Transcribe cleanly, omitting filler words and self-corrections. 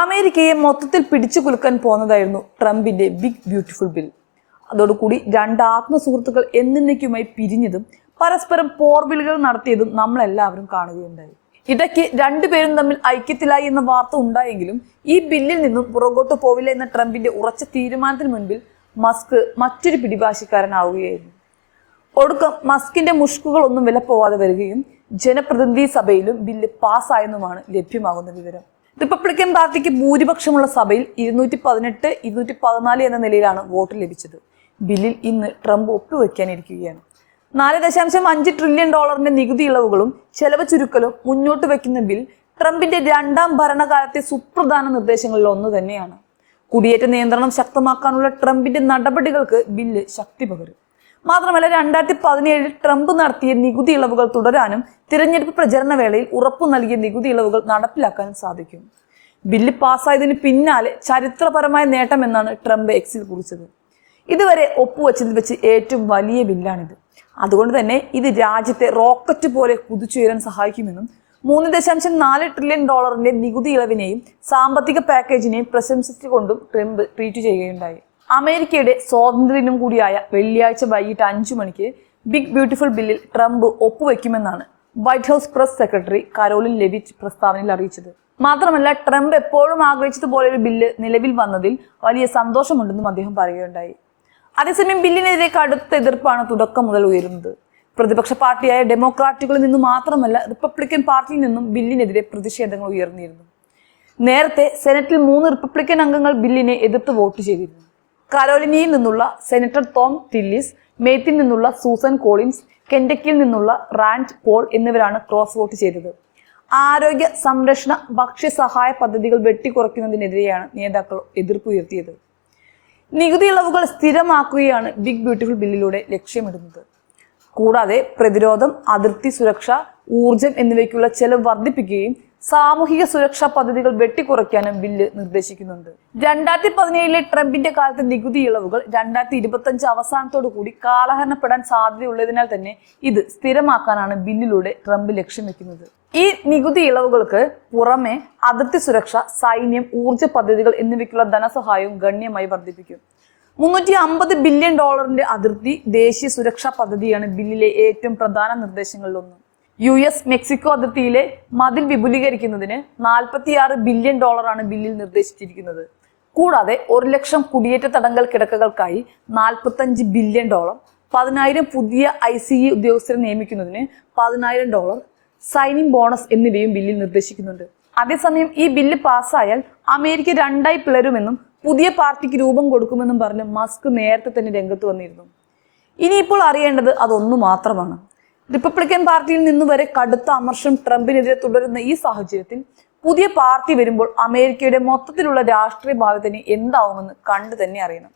അമേരിക്കയെ മൊത്തത്തിൽ പിടിച്ചു കുലുക്കാൻ പോകുന്നതായിരുന്നു ട്രംപിന്റെ ബിഗ് ബ്യൂട്ടിഫുൾ ബിൽ. അതോടുകൂടി രണ്ട് ആത്മസുഹൃത്തുക്കൾ എന്നേക്കുമായി പിരിഞ്ഞതും പരസ്പരം പോർവിളികൾ നടത്തിയതും നമ്മളെല്ലാവരും കാണുകയുണ്ടായി. ഇടയ്ക്ക് രണ്ടുപേരും തമ്മിൽ ഐക്യത്തിലായി എന്ന വാർത്ത ഉണ്ടായെങ്കിലും ഈ ബില്ലിൽ നിന്നും പുറകോട്ട് പോവില്ല എന്ന ട്രംപിന്റെ ഉറച്ച തീരുമാനത്തിന് മുൻപിൽ മസ്ക് മറ്റൊരു പിടിവാശിക്കാരനാവുകയായിരുന്നു. ഒടുക്കം മസ്കിന്റെ മുഷ്കുകളൊന്നും വിലപ്പോവാതെ വരികയും ജനപ്രതിനിധി സഭയിലും ബില്ല് പാസ്സായെന്നുമാണ് ലഭ്യമാകുന്ന വിവരം. റിപ്പബ്ലിക്കൻ പാർട്ടിക്ക് ഭൂരിപക്ഷമുള്ള സഭയിൽ 218, 214 എന്ന നിലയിലാണ് വോട്ട് ലഭിച്ചത്. ബില്ലിൽ ഇന്ന് ട്രംപ് ഒപ്പുവെക്കാനിരിക്കുകയാണ്. $4.5 ട്രില്യൺ നികുതി ഇളവുകളും ചെലവ് ചുരുക്കലും മുന്നോട്ട് വെക്കുന്ന ബിൽ ട്രംപിന്റെ രണ്ടാം ഭരണകാലത്തെ സുപ്രധാന നിർദ്ദേശങ്ങളിൽ ഒന്ന് തന്നെയാണ്. കുടിയേറ്റ നിയന്ത്രണം ശക്തമാക്കാനുള്ള ട്രംപിന്റെ നടപടികൾക്ക് ബില്ല് ശക്തി പകരും. മാത്രമല്ല 2017 ട്രംപ് നടത്തിയ നികുതി ഇളവുകൾ തുടരാനും തിരഞ്ഞെടുപ്പ് പ്രചരണ വേളയിൽ ഉറപ്പു നൽകിയ നികുതി ഇളവുകൾ നടപ്പിലാക്കാനും സാധിക്കും. ബില്ല് പാസ്സായതിന് പിന്നാലെ ചരിത്രപരമായ നേട്ടമെന്നാണ് ട്രംപ് എക്സിൽ കുറിച്ചത്. ഇതുവരെ ഒപ്പുവെച്ചതിൽ വെച്ച് ഏറ്റവും വലിയ ബില്ലാണിത്. അതുകൊണ്ട് തന്നെ ഇത് രാജ്യത്തെ റോക്കറ്റ് പോലെ കുതിച്ചുയരാൻ സഹായിക്കുമെന്നും 3.4 ട്രില്യൺ നികുതി ഇളവിനെയും സാമ്പത്തിക പാക്കേജിനെയും പ്രശംസിച്ചുകൊണ്ടും ട്രംപ് ട്വീറ്റ് ചെയ്യുകയുണ്ടായി. അമേരിക്കയുടെ സ്വാതന്ത്ര്യദിനം കൂടിയായ വെള്ളിയാഴ്ച വൈകിട്ട് 5 മണിക്ക് ബിഗ് ബ്യൂട്ടിഫുൾ ബില്ലിൽ ട്രംപ് ഒപ്പുവെക്കുമെന്നാണ് White House press secretary Karoline Leavitt പ്രസ്താവനയിൽ അറിയിച്ചത്. മാത്രമല്ല ട്രംപ് എപ്പോഴും ആഗ്രഹിച്ചതുപോലെ ഒരു ബില്ല് നിലവിൽ വന്നതിൽ വലിയ സന്തോഷമുണ്ടെന്നും അദ്ദേഹം പറയുകയുണ്ടായി. അതേസമയം ബില്ലിനെതിരെ കടുത്ത എതിർപ്പാണ് തുടക്കം മുതൽ ഉയരുന്നത്. പ്രതിപക്ഷ പാർട്ടിയായ ഡെമോക്രാറ്റുകളിൽ നിന്നും മാത്രമല്ല റിപ്പബ്ലിക്കൻ പാർട്ടിയിൽ നിന്നും ബില്ലിനെതിരെ പ്രതിഷേധങ്ങൾ ഉയർന്നിരുന്നു. നേരത്തെ സെനറ്റിൽ 3 റിപ്പബ്ലിക്കൻ അംഗങ്ങൾ ബില്ലിനെ എതിർത്ത് വോട്ട് ചെയ്തിരുന്നു. കരോലിനയിൽ നിന്നുള്ള സെനറ്റർ ടോം ടില്ലിസ്, മേത്തിൽ നിന്നുള്ള സൂസൻ കോളിൻസ്, കെൻഡക്കിയിൽ നിന്നുള്ള റാൻഡ് പോൾ എന്നിവരാണ് ക്രോസ് വോട്ട് ചെയ്തത്. ആരോഗ്യ സംരക്ഷണ ഭക്ഷ്യസഹായ പദ്ധതികൾ വെട്ടിക്കുറയ്ക്കുന്നതിനെതിരെയാണ് നേതാക്കൾ എതിർപ്പ് ഉയർത്തിയത്. നികുതി ഇളവുകൾ സ്ഥിരമാക്കുകയാണ് ബിഗ് ബ്യൂട്ടിഫുൾ ബില്ലിലൂടെ ലക്ഷ്യമിടുന്നത്. കൂടാതെ പ്രതിരോധം, അതിർത്തി സുരക്ഷ, ഊർജം എന്നിവയ്ക്കുള്ള ചെലവ് വർദ്ധിപ്പിക്കുകയും സാമൂഹിക സുരക്ഷാ പദ്ധതികൾ വെട്ടിക്കുറയ്ക്കാനും ബില്ല് നിർദ്ദേശിക്കുന്നുണ്ട്. 2017 ട്രംപിന്റെ കാലത്തെ നികുതി ഇളവുകൾ 2025 അവസാനത്തോടു കൂടി കാലഹരണപ്പെടാൻ സാധ്യതയുള്ളതിനാൽ തന്നെ ഇത് സ്ഥിരമാക്കാനാണ് ബില്ലിലൂടെ ട്രംപ് ലക്ഷ്യം വെക്കുന്നത്. ഈ നികുതി ഇളവുകൾക്ക് പുറമെ അതിർത്തി സുരക്ഷ, സൈന്യം, ഊർജ പദ്ധതികൾ എന്നിവയ്ക്കുള്ള ധനസഹായവും ഗണ്യമായി വർദ്ധിപ്പിക്കും. $350 ബില്യൺ അതിർത്തി ദേശീയ സുരക്ഷാ പദ്ധതിയാണ് ബില്ലിലെ ഏറ്റവും പ്രധാന നിർദ്ദേശങ്ങളിലൊന്ന്. US മെക്സിക്കോ അതിർത്തിയിലെ മതിൽ വിപുലീകരിക്കുന്നതിന് $46 ബില്യൺ ബില്ലിൽ നിർദ്ദേശിച്ചിരിക്കുന്നത്. കൂടാതെ 1 ലക്ഷം കുടിയേറ്റ തടങ്കൽ കിടക്കകൾക്കായി $45 ബില്യൺ, 10,000 പുതിയ ICE ഉദ്യോഗസ്ഥരെ നിയമിക്കുന്നതിന് $10,000, സൈനിങ് ബോണസ് എന്നിവയും ബില്ലിൽ നിർദ്ദേശിക്കുന്നുണ്ട്. അതേസമയം ഈ ബില്ല് പാസ്സായാൽ അമേരിക്ക രണ്ടായി പിളരുമെന്നും പുതിയ പാർട്ടിക്ക് രൂപം കൊടുക്കുമെന്നും പറഞ്ഞ് മസ്ക് നേരത്തെ തന്നെ രംഗത്ത് വന്നിരുന്നു. ഇനിയിപ്പോൾ അറിയേണ്ടത് അതൊന്നു മാത്രമാണ്. റിപ്പബ്ലിക്കൻ പാർട്ടിയിൽ നിന്നു വരെ കടുത്ത അമർഷം ട്രംപിനെതിരെ തുടരുന്ന ഈ സാഹചര്യത്തിൽ പുതിയ പാർട്ടി വരുമ്പോൾ അമേരിക്കയുടെ മൊത്തത്തിലുള്ള രാഷ്ട്രീയ ഭാവത്തിന് എന്താവുമെന്ന് കണ്ടു തന്നെ അറിയണം.